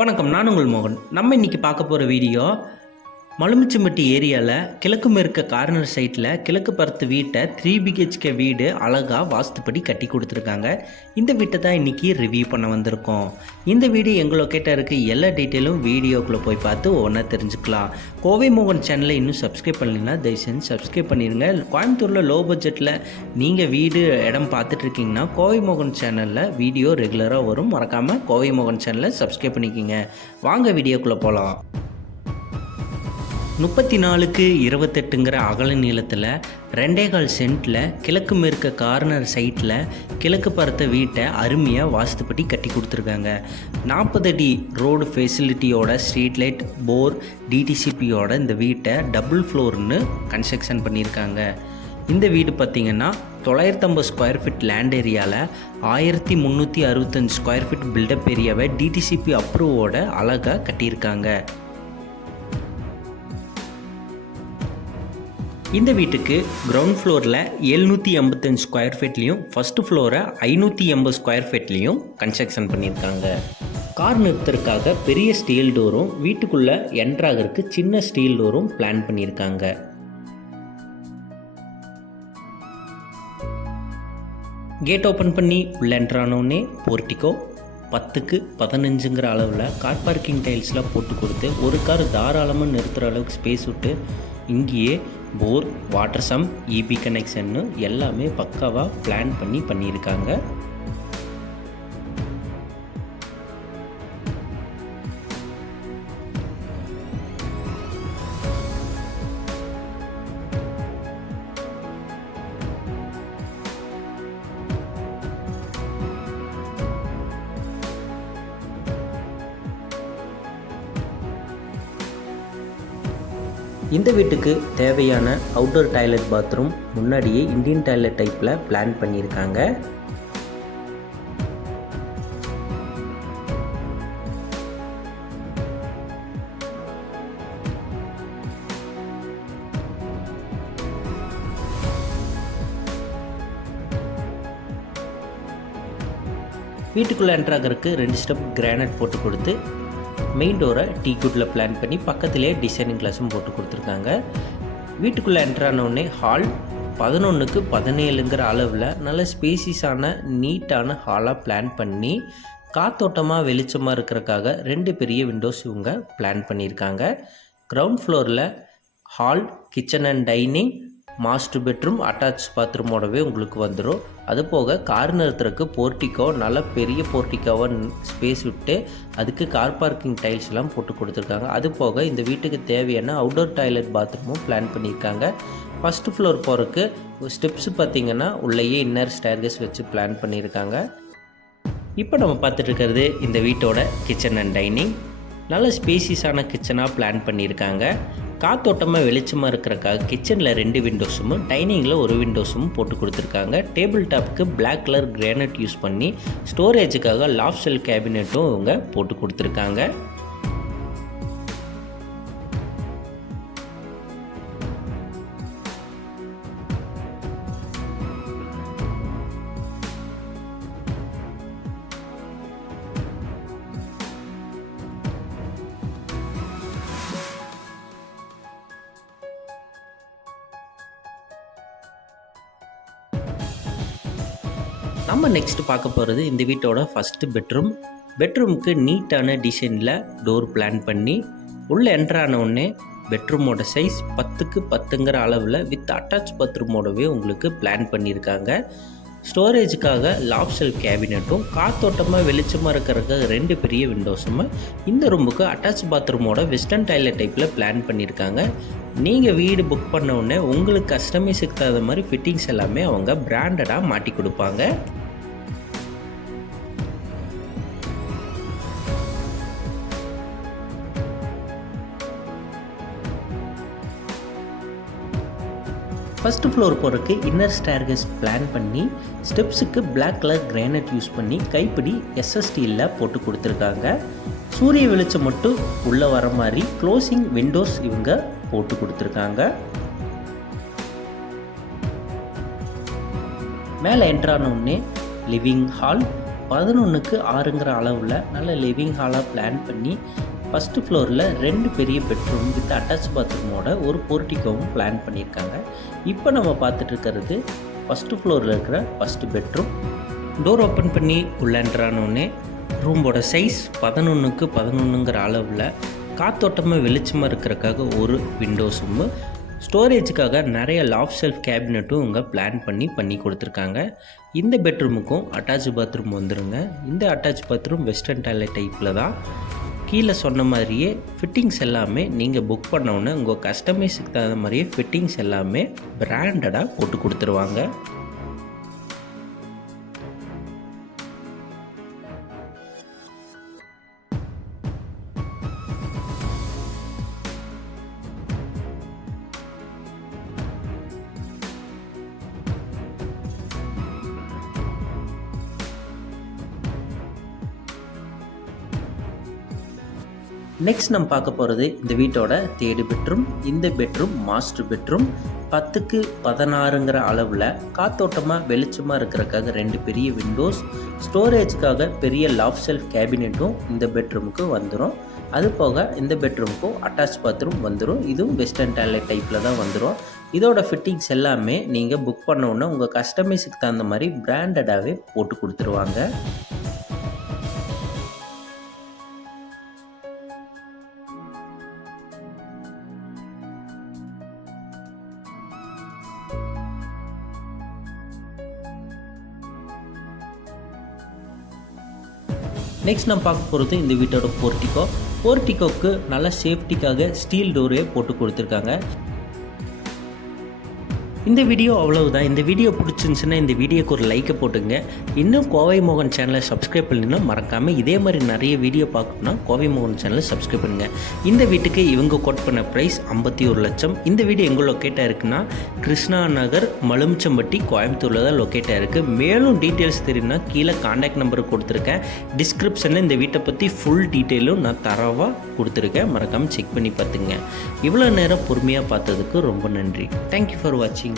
வணக்கம், நான் உங்கள் மோகன். நம்ம இன்றைக்கி பார்க்க போகிற வீடியோ மலுமிச்சம்பட்டி ஏரியாவில் கிழக்கு மேற்க கார்னர் சைட்டில் கிழக்கு பார்த்த வீட்டை 3 BHK வீடு அழகாக வாஸ்துப்படி கட்டி கொடுத்துருக்காங்க. இந்த வீட்டை தான் இன்றைக்கி ரிவ்யூ பண்ண வந்திருக்கோம். இந்த வீடு எங்கள் லொக்கேட்டாக இருக்குது. எல்லா டீட்டெயிலும் வீடியோக்குள்ளே போய் பார்த்து ஒவ்வொன்றா தெரிஞ்சுக்கலாம். கோவை மோகன் சேனலை இன்னும் சப்ஸ்கிரைப் பண்ணலைன்னா தயவு செஞ்சு சப்ஸ்கிரைப் பண்ணிடுங்க. கோயம்புத்தூரில் லோ பட்ஜெட்டில் நீங்கள் வீடு இடம் பார்த்துட்ருக்கீங்கன்னா கோவை மோகன் சேனலில் வீடியோ ரெகுலராக வரும். மறக்காமல் கோவை மோகன் சேனலை சப்ஸ்கிரைப் பண்ணிக்கிங்க. வாங்க வீடியோக்குள்ளே போகலாம். 34x28ங்கிற அகல நீளத்தில் 2.25 சென்ட்டில் கிழக்கு மேற்க கார்னர் சைட்டில் கிழக்கு பார்த்த வீட்டை அருமையாக வாஸ்துப்படி கட்டி கொடுத்துருக்காங்க. 40 அடி ரோடு ஃபெசிலிட்டியோட ஸ்ட்ரீட் லைட், போர், டிடிசிபியோட இந்த வீட்டை டபுள் ஃப்ளோர்னு கன்ஸ்ட்ரக்ஷன் பண்ணியிருக்காங்க. இந்த வீடு பார்த்திங்கன்னா 950 ஸ்கொயர் ஃபீட் லேண்ட் ஏரியாவில் 1365 ஸ்கொயர் ஃபீட் பில்டப் ஏரியாவை டிடிசிபி அப்ரூவோட அழகாக கட்டியிருக்காங்க. இந்த வீட்டுக்கு கிரவுண்ட் ஃப்ளோரில் 785 ஸ்கொயர் ஃபீட்லேயும் ஃபஸ்ட்டு ஃப்ளோரை 580 ஸ்கொயர் ஃபீட்லேயும் கன்ஸ்ட்ரக்ஷன் பண்ணியிருக்காங்க. கார் நிறுத்துறதுக்காக பெரிய ஸ்டீல் டோரும் வீட்டுக்குள்ளே என்ட்ராகிறதுக்கு சின்ன ஸ்டீல் டோரும் பிளான் பண்ணியிருக்காங்க. கேட் ஓப்பன் பண்ணி உள்ள என்ட்ரானோடனே போர்ட்டிக்கோ 10x15ங்கிற அளவில் கார் பார்க்கிங் டைல்ஸ்லாம் போட்டு கொடுத்து ஒரு கார் தாராளமாக நிறுத்துகிற அளவுக்கு ஸ்பேஸ் விட்டு இங்கேயே போர், வாட்டர் சம், இபி கனெக்ஷன்னு எல்லாமே பக்காவாக பிளான் பண்ணியிருக்காங்க. இந்த வீட்டுக்கு தேவையான அவுட்டோர் டாய்லெட் பாத்ரூம் முன்னாடியே இந்தியன் டாய்லெட் டைப்பில் பிளான் பண்ணியிருக்காங்க. வீட்டுக்குள்ளே என்ட்ராகிறதுக்கு 2 ஸ்டெப் கிரானைட் போட்டு கொடுத்து மெயின் டோரை டீ குட்டில் பிளான் பண்ணி பக்கத்துலேயே டிசைனிங் கிளாஸும் போட்டு கொடுத்துருக்காங்க. வீட்டுக்குள்ளே என்ட்ரானோடனே ஹால் 11x17ங்கிற அளவில் நல்ல ஸ்பேசிஸான நீட்டான ஹாலாக பிளான் பண்ணி காத்தோட்டமாக வெளிச்சமாக இருக்கிறதுக்காக 2 பெரிய விண்டோஸ் இவங்க பிளான் பண்ணியிருக்காங்க. கிரவுண்ட் ஃப்ளோரில் hall, kitchen and dining, master bedroom, attach பாத்ரூமோடவே உங்களுக்கு வந்துடும். அது போக கார் நிறுத்துறதுக்கு போர்ட்டிக்கோ, நல்ல பெரிய போர்ட்டிக்கோவாக ஸ்பேஸ் விட்டு அதுக்கு கார் பார்க்கிங் டைல்ஸ்லாம் போட்டு கொடுத்துருக்காங்க. அது போக இந்த வீட்டுக்கு தேவையான அவுட்டோர் டாய்லெட் பாத்ரூமும் பிளான் பண்ணியிருக்காங்க. ஃபஸ்ட்டு ஃப்ளோர் போகிறதுக்கு ஸ்டெப்ஸ் பார்த்திங்கன்னா உள்ளேயே இன்னர் ஸ்டேர்கேஸ் வச்சு பிளான் பண்ணியிருக்காங்க. இப்போ நம்ம பார்த்துட்டு இருக்கிறது இந்த வீட்டோட கிச்சன் அண்ட் டைனிங். நல்ல ஸ்பேசிஸான கிச்சனாக பிளான் பண்ணியிருக்காங்க. காத்தோட்டமாக வெளிச்சமாக இருக்கிறக்காக கிச்சனில் 2 விண்டோஸும் டைனிங்கில் 1 விண்டோஸும் போட்டு கொடுத்துருக்காங்க. டேபிள் டாப்புக்கு பிளாக் கலர் கிரானைட் யூஸ் பண்ணி ஸ்டோரேஜுக்காக லாஃப்ட் ஷெல் கேபினெட்டும் இவங்க போட்டு கொடுத்துருக்காங்க. நம்ம நெக்ஸ்ட் பார்க்க போகிறது இந்த வீட்டோட ஃபஸ்ட்டு பெட்ரூமுக்கு நீட்டான டிசைனில் டோர் பிளான் பண்ணி உள்ளே என்ட்ரானோடனே பெட்ரூமோட சைஸ் 10x10ங்கிற அளவில் வித் அட்டாச் பாத்ரூமோடவே உங்களுக்கு பிளான் பண்ணியிருக்காங்க. ஸ்டோரேஜுக்காக லாஃப்ட் ஷெல் கேபினெட்டும் காத்தோட்டமாக வெளிச்சமாக இருக்கிறதுக்கு 2 பெரிய விண்டோஸும் இந்த ரூமுக்கு அட்டாச் பாத்ரூமோட வெஸ்டர்ன் டாய்லெட் டைப்பில் பிளான் பண்ணியிருக்காங்க. நீங்கள் வீடு புக் பண்ண உடனே உங்களுக்கு கஸ்டமைஸுக்கு தகுந்த மாதிரி ஃபிட்டிங்ஸ் எல்லாமே அவங்க பிராண்டடாக மாட்டி கொடுப்பாங்க. ஃபஸ்ட்டு ஃப்ளோர் போகிறதுக்கு இன்னர் ஸ்டேர்கேஸ் பிளான் பண்ணி ஸ்டெப்ஸுக்கு பிளாக் கலர் கிரானைட் யூஸ் பண்ணி கைப்பிடி எஸ்எஸ்டியில் போட்டு கொடுத்துருக்காங்க. சூரிய வெளிச்சம் மட்டும் உள்ளே வர மாதிரி க்ளோசிங் விண்டோஸ் இவங்க போட்டு கொடுத்துருக்காங்க. மேலே என்ட்ரானோடனே லிவிங் ஹால், 11க்கு 6ங்கிற அளவில் நல்ல லிவிங் ஹாலாக பிளான் பண்ணி ஃபஸ்ட்டு ஃப்ளோரில் 2 பெரிய பெட்ரூம் வித் அட்டாச் பாத்ரூமோட ஒரு போர்ட்டிகோவும் பிளான் பண்ணியிருக்காங்க. இப்போ நம்ம பார்த்துட்டு இருக்கிறது ஃபஸ்ட்டு ஃப்ளோரில் இருக்கிற ஃபஸ்ட்டு பெட்ரூம். டோர் ஓப்பன் பண்ணி உள்ளானோடனே ரூமோட சைஸ் 11க்கு 11ங்கிற அளவில் காத்தோட்டமாக வெளிச்சமாக இருக்கிறக்காக ஒரு விண்டோஸும் ஸ்டோரேஜுக்காக நிறைய லாஃப்ட் ஷெல்ஃப் கேபினட்டும் இங்கே பிளான் பண்ணி கொடுத்துருக்காங்க. இந்த பெட்ரூமுக்கும் அட்டாச் பாத்ரூம் வந்துடுங்க. இந்த அட்டாச் பாத்ரூம் வெஸ்டர்ன் டாய்லெட் டைப்பில் தான். கீழே சொன்ன மாதிரியே ஃபிட்டிங்ஸ் எல்லாமே நீங்கள் புக் பண்ணோன்னே உங்கள் கஸ்டமைஸுக்கு தகுந்த மாதிரியே ஃபிட்டிங்ஸ் எல்லாமே பிராண்டடாக போட்டு கொடுத்துருவாங்க. நெக்ஸ்ட் நம்ம பார்க்க போகிறது இந்த வீட்டோட 3rd பெட்ரூம். இந்த பெட்ரூம் மாஸ்டர் பெட்ரூம். 10க்கு 16ங்கிற அளவில் காத்தோட்டமாக வெளிச்சமாக இருக்கிறக்காக 2 பெரிய விண்டோஸ், ஸ்டோரேஜுக்காக பெரிய லாஃப்ட் ஷெல்ஃப் கேபினெட்டும் இந்த பெட்ரூமுக்கு வந்துடும். அது போக இந்த பெட்ரூமுக்கும் அட்டாச் பாத்ரூம் வந்துடும். இதுவும் வெஸ்டர்ன் டாய்லெட் டைப்பில் தான் வந்துடும். இதோட ஃபிட்டிங்ஸ் எல்லாமே நீங்கள் புக் பண்ணோன்னே உங்கள் கஸ்டமைஸுக்கு தகுந்த மாதிரி பிராண்டடாகவே போட்டு கொடுத்துருவாங்க. நெக்ஸ்ட் நம்ம பார்க்க போகிறது இந்த வீட்டோட போர்ட்டிகோக்கு நல்ல சேஃப்டிக்காக ஸ்டீல் டோரே போட்டு கொடுத்துருக்காங்க. இந்த வீடியோ அவ்வளவுதான். இந்த வீடியோ பிடிச்சிருந்துச்சுன்னா இந்த வீடியோக்கு ஒரு லைக்கை போட்டுங்க. இன்னும் கோவை மோகன் சேனலை சப்ஸ்கிரைப் பண்ணினா மறக்காமல் இதே மாதிரி நிறைய வீடியோ பார்க்கணுன்னா கோவை மோகன் சேனலை சப்ஸ்கிரைப் பண்ணுங்கள். இந்த வீட்டுக்கு இவங்க கோட் பண்ண ப்ரைஸ் 51 லட்சம். இந்த வீடு எங்கே லொக்கேட்டாக இருக்குன்னா கிருஷ்ணா நகர், மலுமிச்சம்பட்டி, கோயம்புத்தூரில் தான் லொக்கேட்டாக இருக்குது. மேலும் டீட்டெயில்ஸ் தெரியும்னா கீழே கான்டாக்ட் நம்பர் கொடுத்துருக்கேன். டிஸ்கிரிப்ஷனில் இந்த வீட்டை பற்றி ஃபுல் டீட்டெயிலும் நான் தரவாக கொடுத்துருக்கேன். மறக்காமல் செக் பண்ணி பார்த்துங்க. இவ்வளோ நேரம் பொறுமையாக பார்த்ததுக்கு ரொம்ப நன்றி. தேங்க்யூ ஃபார் வாட்சிங்.